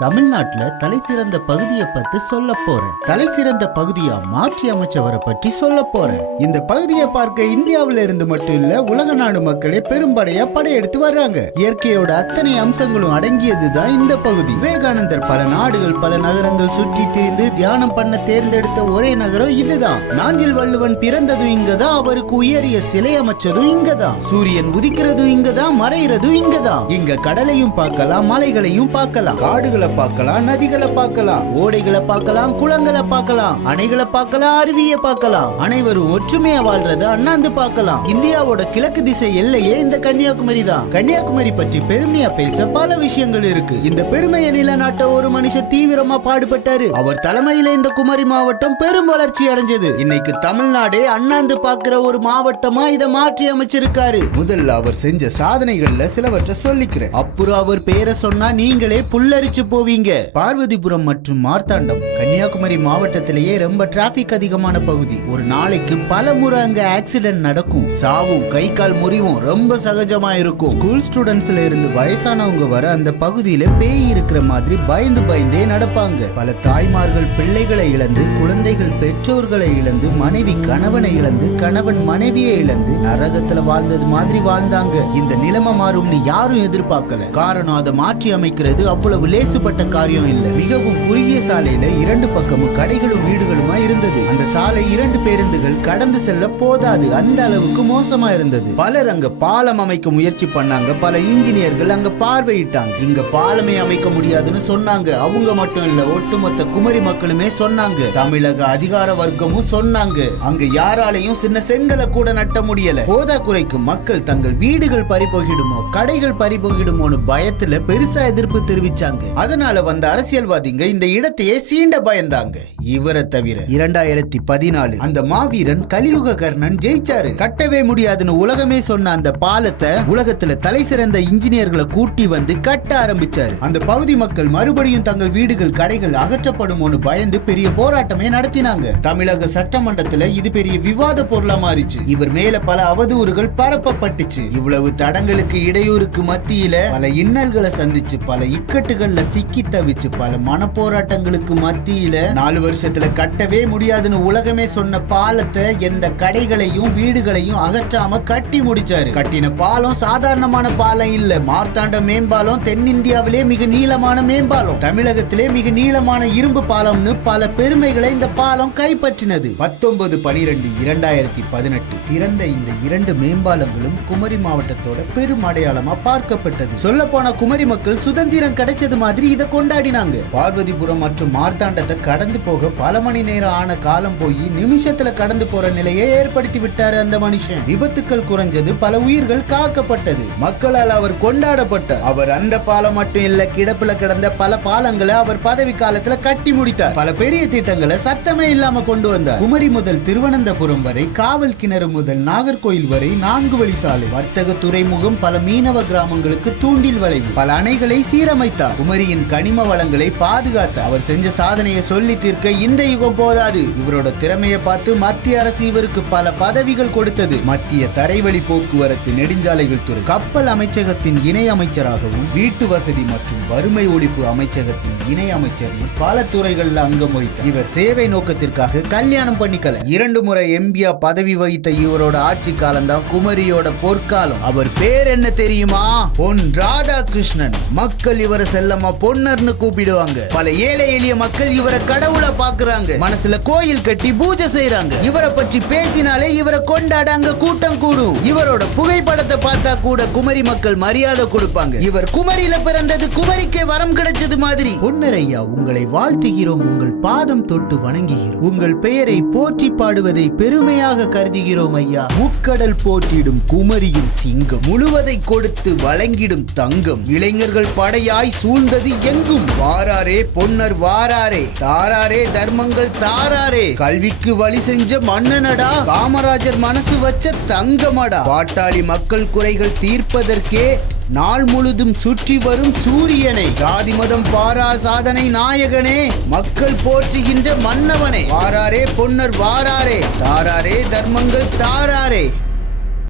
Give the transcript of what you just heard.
தமிழ்நாட்டுல தலை சிறந்த பகுதியை பத்தி சொல்ல போறேன். தலை சிறந்த பகுதியா மாற்றி அமைச்சவரை பற்றி சொல்ல போறேன். இந்த பகுதியை பார்க்க இந்தியாவில இருந்து மட்டும் இல்ல உலக நாடு மக்களே பெரும்படையா படையெடுத்து வர்றாங்க. இயற்கையோட அத்தனை அம்சங்களும் அடங்கியதுதான் இந்த பகுதி. விவேகானந்தர் பல நாடுகள் பல நகரங்கள் சுற்றி திரிந்து தியானம் பண்ண தேர்ந்தெடுத்த ஒரே நகரம் இதுதான். நாஞ்சில் வள்ளுவன் பிறந்ததும் இங்கதான் அவருக்கு உயரிய சிலை அமைச்சதும் இங்கதான். சூரியன் உதிக்கிறதும் இங்கதான் மறைகிறதும் இங்கதான். இங்க கடலையும் பார்க்கலாம் மலைகளையும் பார்க்கலாம். காடுகளை பார்க்கலாம் நதிகளை பார்க்கலாம் ஓடைகளை பார்க்கலாம் குளங்களை பார்க்கலாம் அணைகளை பார்க்கலாம் அருவியை பார்க்கலாம். அனைவரும் ஒற்றுமையா வாழ்றத அண்ணாந்து பார்க்கலாம். இந்தியாவோட கிழக்கு திசை எல்லையே இந்த கன்னியாகுமரி தான். கன்னியாகுமரி பற்றி பெருமையா பேச பல விஷயங்கள் இருக்கு. இந்த பெருமையை நிலநாட்ட ஒரு மனுஷன் தீவிரமா பாடுபட்டாரு. அவர் தலைமையில இந்த குமரி மாவட்டம் பெரும் வளர்ச்சி அடைஞ்சது. இன்னைக்கு தமிழ்நாடே அண்ணாந்து பாக்குற ஒரு மாவட்டமா இதை மாற்றி அமைச்சிருக்காரு. முதல்ல அவர் செஞ்ச சாதனைகள்ல சிலவற்றை சொல்லிக்கிறேன். அப்புறம் அவர் பேரை சொன்னா நீங்களே புல்லரிச்சு போவீங்க? பார்வதிபுரம் மற்றும் மார்த்தாண்டம் கன்னியாகுமரி மாவட்டத்திலேயே ரொம்ப டிராபிக் அதிகமான பகுதி. ஒரு நாளைக்கு பல முறை அங்க ஆக்சிடென்ட் நடக்கும். சாவும் கை கால் முறிவும் ரொம்ப சகஜமா இருக்கும். ஸ்கூல் ஸ்டூடெண்ட்ஸ்ல இருந்து வயசானவங்க வர அந்த பகுதியில பேய் இருக்கிற மாதிரி பயந்து பயந்தே நடப்பாங்க. பல தாய்மார்கள் பிள்ளைகளை இழந்து குழந்தைகள் பெற்றோர்களை இழந்து மனைவி கணவனை இழந்து கணவன் மனைவியை இழந்து நரகத்துல வாழ்ந்தது மாதிரி வாழ்ந்தாங்க. இந்த நிலைமை மாறும்னு யாரும் எதிர்பார்க்கல. காரணம் அதை மாற்றி அமைக்கிறது அவ்வளவு லேசு லேசுப்பட்ட காரியம் இல்லை. மிகவும் குறுகிய சாலையில இரண்டு பக்கமும் கடைகளும் வீடுகளுமா இருந்தது. அந்த சாலை இரண்டு பேருந்துகள் கடந்து செல்ல போதாது. அந்த அளவுக்கு மோசமா இருந்தது. பலர் அங்க பாலம் அமைக்க முயற்சி பண்ணாங்க. பல இன்ஜினியர்கள் அங்க பார்வையிட்டாங்க. இங்க பாலமே அமைக்க முடியாதுன்னு சொன்னாங்க. அவங்க மட்டும் இல்ல ஒட்டுமொத்த குமரி மக்களுமே சொன்னாங்க. தமிழக அதிகார வர்க்கமும் சொன்னாங்க. அங்க யாராலையும் சின்ன செங்கலை கூட நட்ட முடியல. போதா குறைக்கும் மக்கள் தங்கள் வீடுகள் பறிபோகிடுமோ கடைகள் பறிபோகிடுமோன்னு பயத்துல பெருசா எதிர்ப்பு தெரிவிச்சாங்க. அதனால வந்த அரசியல்வாதிங்க இந்த இடத்தையே சீண்ட பயந்தாங்க. இவரை தவிர இரண்டாயிரத்தி பதினாலு அந்த மாவீரன் கலியுக கர்ணன் ஜெயிச்சாரு. கட்டவே முடியாதுன்னு உலகமே சொன்ன அந்த பாலத்தை உலகத்துல தலை சிறந்த இன்ஜினியர்களை கூட்டி வந்து கட்ட ஆரம்பிச்சாரு. அந்த பகுதி மக்கள் மறுபடியும் தங்கள் வீடுகள் கடைகள் அகற்றப்படுமோன்னு பயந்து பெரிய போராட்டமே நடத்தினாங்க. தமிழக சட்டமன்றத்துல இது பெரிய விவாத பொருளா மாறிச்சு. இவர் மேல பல அவதூறுகள் பரப்பப்பட்டுச்சு. இவ்வளவு தடங்களுக்கு இடையூறுக்கு மத்தியில பல இன்னல்களை சந்திச்சு பல இக்கட்டுகள்ல சிக்கி தவிச்சு பல மனப்போராட்டங்களுக்கு மத்தியில நாலு வருஷத்துல கட்டவே முடியாதுன்னு உலகமே சொன்ன பாலத்தை எந்த கடைகளையும் வீடுகளையும் அகற்றாம கட்டி முடிச்சாரு. கட்டின பாலம் சாதாரணமான பாலம் இல்ல. மார்த்தாண்ட மேம்பாலம் தென்னிந்தியாவிலே மிக நீளமான மேம்பாலம். தமிழகத்திலே மிக நீளமான இரும்பு பாலம்னு பல பெருமைகளை இந்த பாலம் கைப்பற்றினது. பத்தொன்பது பனிரெண்டு இரண்டாயிரத்தி பதினெட்டு திறந்த இந்த இரண்டு மேம்பாலங்களும் குமரி மாவட்டத்தோட பெரும் அடையாளமா பார்க்கப்பட்டது. சொல்ல போன குமரி மக்கள் சுதந்திரம் கிடைச்சது மாதிரி இதை கொண்டாடினாங்க. பார்வதிபுரம் மற்றும் மார்த்தாண்டத்தை கடந்து போக பல மணி நேரம் ஆன காலம் போய் நிமிஷத்துல கடந்து போற நிலையை ஏற்படுத்தி விட்டாரு அந்த மனுஷன். விபத்துக்கள் குறைஞ்சது பல உயிர்கள் காக்கப்பட்டது. மக்களால் அவர் கொண்டாடப்பட்ட அவர் அந்த பாலம் மட்டும் இல்ல கிடப்புல கிடந்த பல பாலங்களை அவர் பதவி காலத்துல கட்டி முடித்தார். பல பெரிய திட்டங்களை சத்தமே இல்லாம கொண்டு வந்தார். குமரி முதல் திருவனந்தபுரம் வரை காவல் கிணறு முதல் நாகர்கோயில் வரை நான்கு வழி சாலை. வர்த்தக துறைமுகம் பல மீனவ கிராமங்களுக்கு தூண்டில் வளைவு. பல அணைகளை சீரமைத்தார். குமரியின் கனிம வளங்களை பாதுகாத்து அவர் செஞ்ச சாதனையை சொல்லி தீர்க்க இந்த யுகம் போதாது. இவரோட திறமையை பார்த்து மத்திய அரசு இவருக்கு பல பதவிகள் கொடுத்தது. மத்திய தரைவழி போக்குவரத்து நெடுஞ்சாலைகள் துறை கப்பல் அமைச்சகத்தின் இணை அமைச்சராகவும் வீட்டு வசதி மற்றும் வறுமை ஒழிப்பு அமைச்சகத்தின் இணை அமைச்சர் பல துறைகளில் அங்கம் வகித்தார் இவர் சேவை நோக்கத்திற்காக கல்யாணம் பண்ணிக்கல. இரண்டு முறை எம்பியா பதவி வகித்த இவரோட ஆட்சி காலம்தான் குமரியோட பொற்காலம். அவர் பேர் என்ன தெரியுமா? பொன் ராதாகிருஷ்ணன். மக்கள் இவரை செல்லமா பொன்னர்னு கூப்பிடுவாங்க. பல ஏழை எளிய மக்கள் இவரை கடவுளா பாக்குறாங்க. மனசுல கோயில் கட்டி பூஜை செய்யறாங்க இவரை பற்றி பேசினாலே இவரை கொண்டாட அங்க கூட்டம் கூடும். இவரோட புகைப்படத்தை பார்த்தா கூட குமரி மக்கள் மரியாதை கொடுப்பாங்க. இவர் குமரியில பிறந்தது குமரிக்கே வரம் கிடைச்சது மாதிரி. பொன்னரையா உங்களை வாழ்த்துகிறோம். உங்கள் பாதம் தொட்டு வணங்குகிறோம். உங்கள் பெயரை போற்றி பாடுவதை பெருமையாக கருதுகிறோம் ஐயா. முக்கடல் போற்றிடும் குமரியின் சிங்கம் முழுவதை கொடுத்து வழங்கிடும் தங்கம். இளைஞர்கள் படையாய் சூழ்ந்தது எங்கும் வாராரே பொன்னர் வாராரே தாராரே தர்மங்கள் தாராரே. கல்விக்கு வழி செஞ்ச மன்னனடா காமராஜர் மனசு வச்ச தங்கமடா. பாட்டாளி மக்கள் குறைகள் தீர்ப்பதற்கே நாள் முழுதும் சுற்றி வரும் சூரியனை. ஜாதி மதம் பாரா சாதனை நாயகனே மக்கள் போற்றுகின்ற மன்னவனே. வாராரே பொன்னர் வாராரே தாராரே தர்மங்கள் தாராரே.